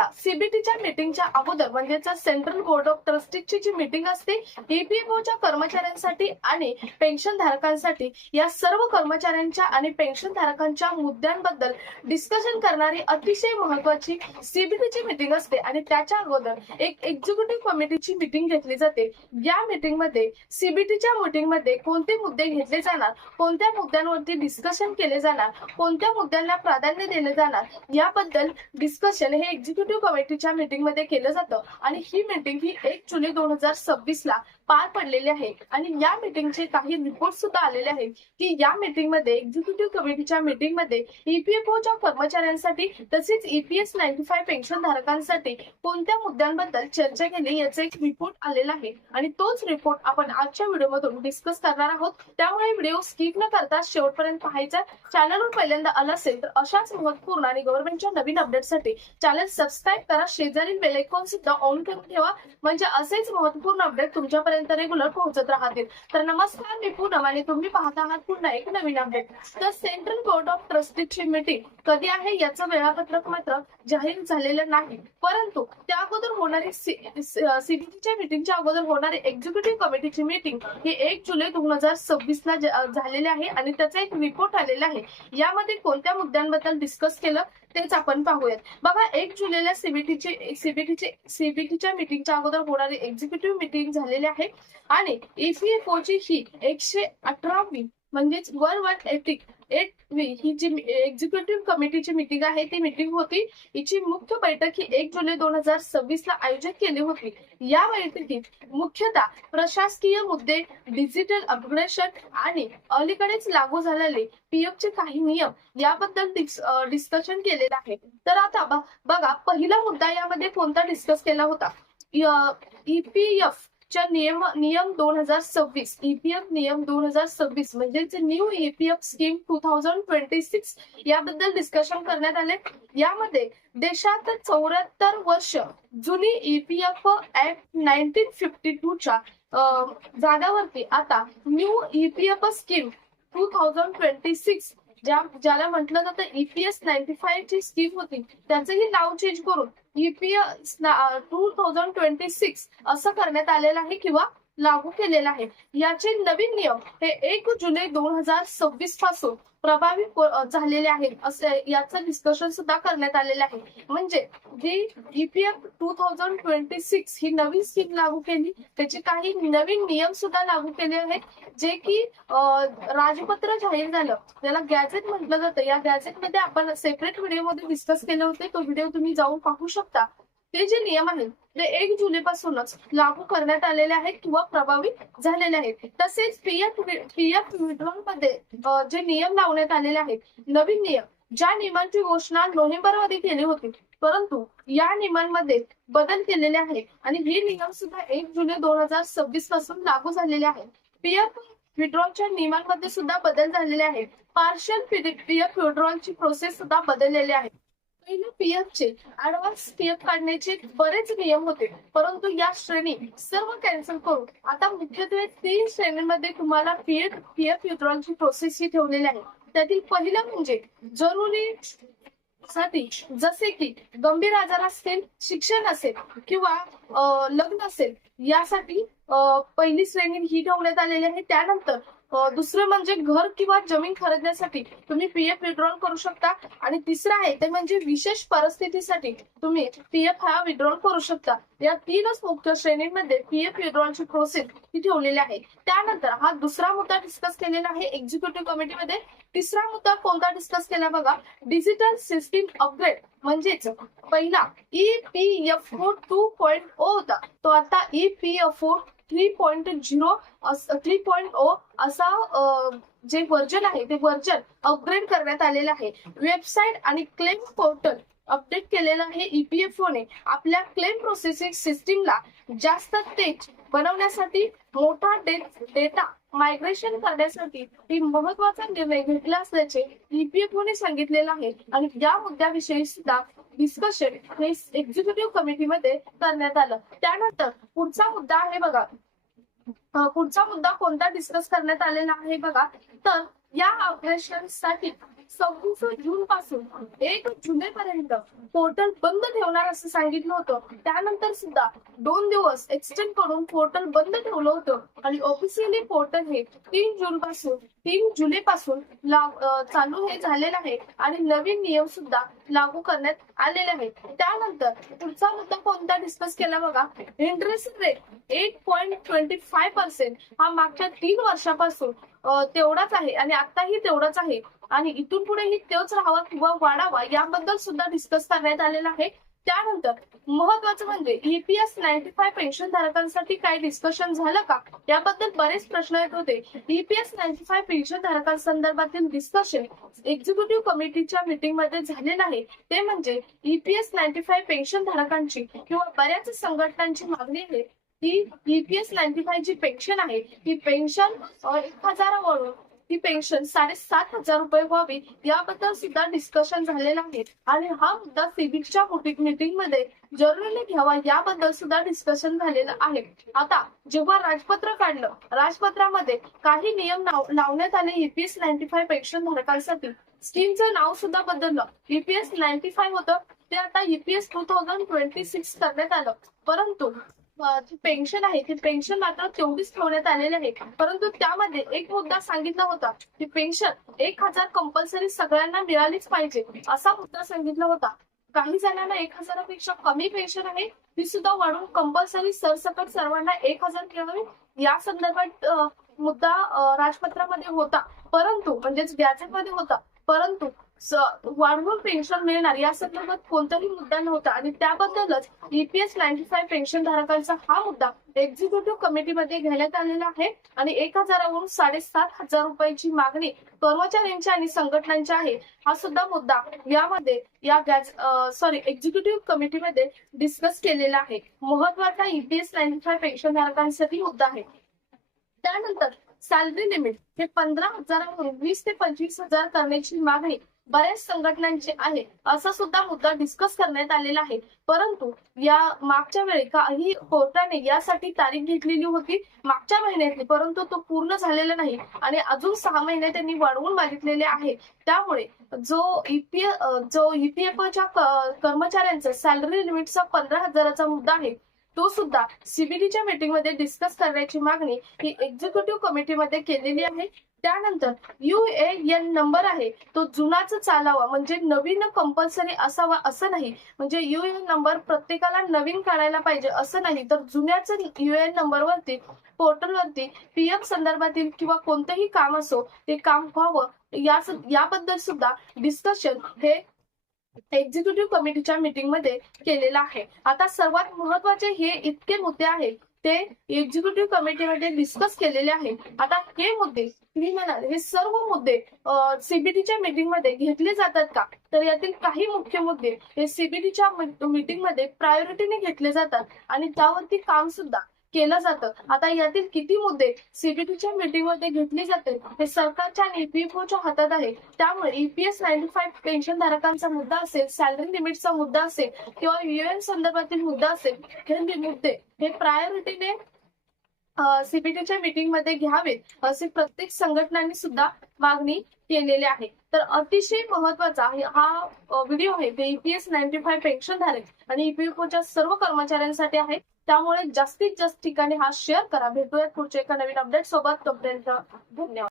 26ला सीबीटीच्या मीटिंगच्या अगोदर म्हणजेच सेंट्रल बोर्ड ऑफ ट्रस्टीची जी मीटिंग असते ईपीएफओच्या कर्मचाऱ्यांसाठी आणि पेन्शन धारकांसाठी, या सर्व कर्मचाऱ्यांच्या आणि पेन्शन धारकांच्या मुद्द्यांबद्दल डिस्कशन करणारी अतिशय महत्त्वाची सीबीटीची मीटिंग असते आणि त्याच्या अगोदर एक एक्झिक्युटिव्ह कमिटीची मीटिंग घेतली जाते। या मीटिंगमध्ये सीबीटीच्या मीटिंगमध्ये कोणते मुद्दे घेतले जाणार, कोणत्या मुद्द्यांवरती डिस्कशन केले जाणार, कोणत्या मुद्द्यांना प्राधान्य दिले जाणार याबद्दल डिस्कशन हे एक्झिक्युटिव्ह कमिटीच्या मीटिंग मध्ये केलं जातं आणि ही मीटिंग ही 1 जुलै 2026ला पार पडलेली आहे आणि या मीटिंगचे काही रिपोर्ट सुद्धा आलेले आहेत की या मीटिंग मध्ये एक्झिक्युटिव्ह कमिटीच्या मीटिंग मध्ये ईपीएफओच्या कर्मचाऱ्यांसाठी तसेच ईपीएस 95 पेन्शन धारकांसाठी कोणत्या मुद्द्यांबद्दल चर्चा केली याचा एक रिपोर्ट आलेला आहे आणि तोच रिपोर्ट आपण आजच्या व्हिडिओमधून डिस्कस करणार आहोत। त्यामुळे व्हिडिओ स्किप न करता शेवटपर्यंत पाहायचा। चॅनलवर पहिल्यांदा आला असेल तर अशाच महत्त्वपूर्ण आणि गव्हर्नमेंटच्या नवीन अपडेटसाठी चॅनल सबस्क्राईब करा, शेजारील बेल आयकॉन सुद्धा ऑन करून ठेवा म्हणजे असेच महत्त्वपूर्ण अपडेट तुमच्यापर्यंत रेग्युलर पोहोचत राहतील। तर नमस्कार, मी पूनम आणि तुम्ही पाहत आहात पुन्हा एक नवीन अपडेट। तर सेंट्रल बोर्ड ऑफ ट्रस्टीची मीटिंग कधी आहे याचं वेळापत्रक मात्र जाहीर झालेलं नाही, परंतु त्या अगोदर होणारी सीबीटीच्या मीटिंगच्या अगोदर होणारी एक्झिक्युटिव्ह कमिटीची मीटिंग ही 1 जुलै 2026ला झालेली आहे आणि त्याचा एक रिपोर्ट आलेला आहे। यामध्ये कोणत्या मुद्द्यांबद्दल डिस्कस केलं तेच आपण पाहूयात। बघा, 1 जुलैला सीबीटीच्या मीटिंगच्या अगोदर होणारी एक्झिक्युटिव्ह मीटिंग झालेली आहे आणि ईपीएफओची ही 118वी म्हणजेच 118वी ही जी एक्झिक्युटिव्ह कमिटीची मीटिंग आहे ती मीटिंग होती। हिची मुख्य बैठक ही 1 जुलै 2026ला आयोजित केली होती। या बैठकीत मुख्यतः प्रशासकीय मुद्दे, डिजिटल अपग्रेडेशन आणि अलीकडेच लागू झालेले पीएफचे काही नियम याबद्दल डिस्कशन केलेलं आहे। तर आता बघा, पहिला मुद्दा यामध्ये कोणता डिस्कस केला होता, ईपीएफ च्या नियम 2026, ईपीएफ नियम 2026 म्हणजे न्यू ईपीएफ स्कीम 2026 याबद्दल डिस्कशन करण्यात आले। यामध्ये देशात 74 वर्ष जुनी ईपीएफ ऍक्ट 1952च्या जागावरती आता न्यू ईपीएफ स्कीम 2026 ज्याला म्हटलं जातं ईपीएस 95 ची स्कीम होती त्याचंही नाव चेंज करून ईपीएस 2026 असं करण्यात आलेलं आहे किंवा लागू केलेलं आहे। याचे नवीन नियम हे 1 जुलै 2026 पासून प्रभावी झालेले आहेत असे याचं डिस्कशन सुद्धा करण्यात आलेलं आहे। म्हणजे जी ईपीएफ 2026 ही नवीन स्कीम लागू केली, त्याचे काही नवीन नियम सुद्धा लागू केले आहेत जे की राजपत्र जाहीर झालं, त्याला गॅझेट म्हटलं जातं। या गॅझेटमध्ये आपण सेपरेट व्हिडिओमध्ये डिस्कस केले होते, तो व्हिडिओ तुम्ही जाऊन पाहू शकता। ते जे नियम आहेत ते 1 जुलै पासूनच लागू करण्यात आलेले आहेत किंवा प्रभावी झालेले आहेत। तसेच पीएफ विड्रॉल मध्ये जे नियम लावण्यात आलेले आहेत, नवीन नियम, ज्या नियमांची घोषणा नोव्हेंबरमध्ये केली होती परंतु या नियमांमध्ये बदल केलेले आहेत आणि हे नियम सुद्धा 1 जुलै 2026 पासून लागू झालेले आहेत। पीएफ विड्रॉलच्या नियमांमध्ये सुद्धा बदल झालेले आहेत। पार्शियल पीएफ विड्रॉलची प्रोसेस सुद्धा बदललेली आहे। पहिले पीएफचे ऍडव्हान्स पीएफ काढण्याचे बरेच नियम होते परंतु या श्रेणी सर्व कॅन्सल करून आता मुख्यत्वे 3 श्रेणींमध्ये तुम्हाला पीएफ विड्रॉलची प्रोसेस ही ठेवलेली आहे। त्यातील पहिलं म्हणजे जरुरी साठी, जसे की गंभीर आजार असेल, शिक्षण असेल किंवा लग्न असेल यासाठी पहिली श्रेणी ही ठेवण्यात आलेली आहे। त्यानंतर दुसरं म्हणजे घर किंवा जमीन खरेदण्यासाठी तुम्ही पीएफ विड्रॉल करू शकता आणि तिसरं आहे ते म्हणजे विशेष परिस्थितीसाठी तुम्ही पीएफ हा विड्रॉल करू शकता। या 3च मुख्य श्रेणींमध्ये पीएफ विड्रॉलची प्रोसेस ही ठेवलेली आहे। त्यानंतर हा दुसरा मुद्दा डिस्कस केलेला आहे एक्झिक्युटिव्ह कमिटीमध्ये। तिसरा मुद्दा कोणता डिस्कस केला बघा, डिजिटल सिस्टीम अपग्रेड म्हणजेच पहिला ईपीएफओ 2.0 होता, तो आता ईपीएफओ 3.0 असा जे व्हर्जन आहे ते व्हर्जन अपग्रेड करण्यात आलेलं आहे। वेबसाईट आणि क्लेम पोर्टल अपडेट केलेलं आहे। ईपीएफओने आपल्या क्लेम प्रोसेसिंग सिस्टीमला जास्त तेज बनवण्यासाठी मोठा डेटा मायग्रेशन करण्यासाठी ही महत्त्वाचा निर्णय घेतला असल्याचे ईपीएफओने सांगितलेलं आहे आणि या मुद्द्याविषयी सुद्धा डिस्कशन हे एक्झिक्युटिव्ह कमिटीमध्ये करण्यात आलं। त्यानंतर पुढचा मुद्दा आहे बघा, पुढचा मुद्दा कोणता डिस्कस करण्यात आलेला आहे बघा, तर या ऑपरेशनसाठी 26 जून पासून 1 जुलै पर्यंत पोर्टल बंद ठेवणार असं सांगितलं होतं. त्यानंतर सुद्धा 2 दिवस एक्सटेंड करून पोर्टल बंद ठेवलं होतं आणि ऑफिशियली पोर्टल हे 3 जुलै पासून चालू हे झालेलं आहे आणि नवीन नियम सुद्धा लागू करण्यात आलेले आहेत. त्यानंतर पुढचा मुद्दा कोणता डिस्कस केला बघा, इंटरेस्ट रेट 8.25% हा मागच्या 3 वर्षापासून तेवढाच आहे आणि आताही तेवढाच आहे आणि इथून पुढेही तेच राहावा किंवा वाढावा याबद्दल सुद्धा डिस्कस करण्यात आलेला आहे. त्यानंतर महत्वाचं म्हणजे EPS 95 पेन्शन धारकांसाठी काय डिस्कशन झालं का, याबद्दल बरेच प्रश्न येत होते. EPS 95 पेन्शन धारकांसंदर्भातील डिस्कशन एक्झिक्युटिव्ह कमिटीच्या मीटिंग मध्ये झालेलं आहे. ते म्हणजे EPS 95 पेन्शन धारकांची किंवा बऱ्याच संघटनांची मागणी आहे ही EPS 95 जी पेन्शन आहे ही पेन्शन 1,000 ही पेन्शन 7,500 रुपये व्हावी याबद्दल सुद्धा डिस्कशन झालेलं आहे आणि हा मुद्दा सिविकच्या मीटिंग मध्ये जरुरीने घ्यावा याबद्दल सुद्धा डिस्कशन झालेलं आहे. आता जेव्हा राजपत्र काढलं, राजपत्रामध्ये काही नियम लावण्यात आले EPS 95 पेन्शन धारकांसाठी. स्कीमचं नाव सुद्धा बदललं. EPS 95 होतं ते आता EPS 2026 करण्यात आलं. परंतु जी पेन्शन आहे ती पेन्शन मात्र तेवढीच ठेवण्यात आलेली आहे. परंतु त्यामध्ये एक मुद्दा सांगितला होता की पेन्शन 1,000 कंपल्सरी सगळ्यांना मिळालीच पाहिजे असा मुद्दा सांगितला होता. काही जणांना 1,000 पेक्षा कमी पेन्शन आहे ती सुद्धा वाढून कंपल्सरी सरसकट सर्वांना 1,000 मिळावी या संदर्भात मुद्दा राजपत्रामध्ये होता, परंतु म्हणजेच गॅझेटमध्ये होता. परंतु वाढवून पेन्शन मिळणार या संदर्भात कोणताही मुद्दा नव्हता आणि त्याबद्दलच EPS 95 पेन्शन धारकांचा हा मुद्दा एक्झिक्युटिव्ह कमिटीमध्ये घेण्यात आलेला आहे आणि 1,000 वरून 7,500 रुपयाची मागणी कर्मचाऱ्यांच्या आणि संघटनांची आहे. हा सुद्धा मुद्दा यामध्ये एक्झिक्युटिव्ह कमिटीमध्ये डिस्कस केलेला आहे. महत्वाचा EPS 95 पेन्शन धारकांसाठी मुद्दा आहे. त्यानंतर सॅलरी लिमिट हे 15,000 वरून 20 ते 25,000 करण्याची मागणी बऱ्याच संघटनांची आहे असा सुद्धा मुद्दा डिस्कस करण्यात आलेला आहे. परंतु या मागच्या वेळी काही कोर्टाने यासाठी तारीख घेतलेली होती मागच्या महिन्यातली, परंतु तो पूर्ण झालेला नाही आणि अजून 6 महिने त्यांनी वाढवून मागितलेले आहे. त्यामुळे जो EPFच्या कर्मचाऱ्यांचा सॅलरी लिमिटचा 15,000चा मुद्दा आहे तो सुद्धा CBDच्या मीटिंग मध्ये डिस्कस करण्याची मागणी ही एक्झिक्युटिव्ह कमिटीमध्ये केलेली आहे. त्यानंतर UAN नंबर आहे तो जुनाच चालावा म्हणजे नवीन कंपल्सरी असावा असं नाही. म्हणजे UAN नंबर प्रत्येकाला नवीन काढायला पाहिजे असं नाही, तर जुन्याच UAN नंबरवरती पोर्टलवरती PF संदर्भातील किंवा कोणतेही काम असो ते काम व्हावं याबद्दल सुद्धा डिस्कशन हे एक्झिक्युटिव्ह कमिटीच्या मीटिंग मध्ये केलेलं आहे. आता सर्वात महत्वाचे हे इतके मुद्दे आहेत ते एक्झिक्युटिव्ह कमिटीमध्ये डिस्कस केलेले आहे. आता हे मुद्दे तुम्ही म्हणाल हे सर्व मुद्दे CBDच्या मीटिंग मध्ये घेतले जातात का, तर यातील काही मुख्य मुद्दे हे CBDच्या मीटिंग मध्ये प्रायोरिटीने घेतले जातात आणि त्यावरती काम सुद्धा केलं जातं. आता यातील किती मुद्दे CBDच्या मीटिंग मध्ये घेतले जाते हे सरकारच्या आणि EPFOच्या हातात आहे. त्यामुळे EPS 95 पेन्शन धारकांचा मुद्दा असेल, सॅलरी लिमिटचा मुद्दा असेल किंवा UN संदर्भातील मुद्दा असेल, हे मुद्दे हे प्रायोरिटीने CBDच्या मीटिंग मध्ये घ्यावेत असे प्रत्येक संघटनांनी सुद्धा मागणी केलेली आहे. तर अतिशय महत्वाचा हा व्हिडिओ आहे ते EPS 95 पेन्शन धारक आणि EPFOच्या सर्व कर्मचाऱ्यांसाठी आहे. त्यामुळे जास्तीत जास्त ठिकाणी हा शेअर करा. भेटूयात पुढच्या एका नवीन अपडेट सोबत. तोपर्यंत धन्यवाद.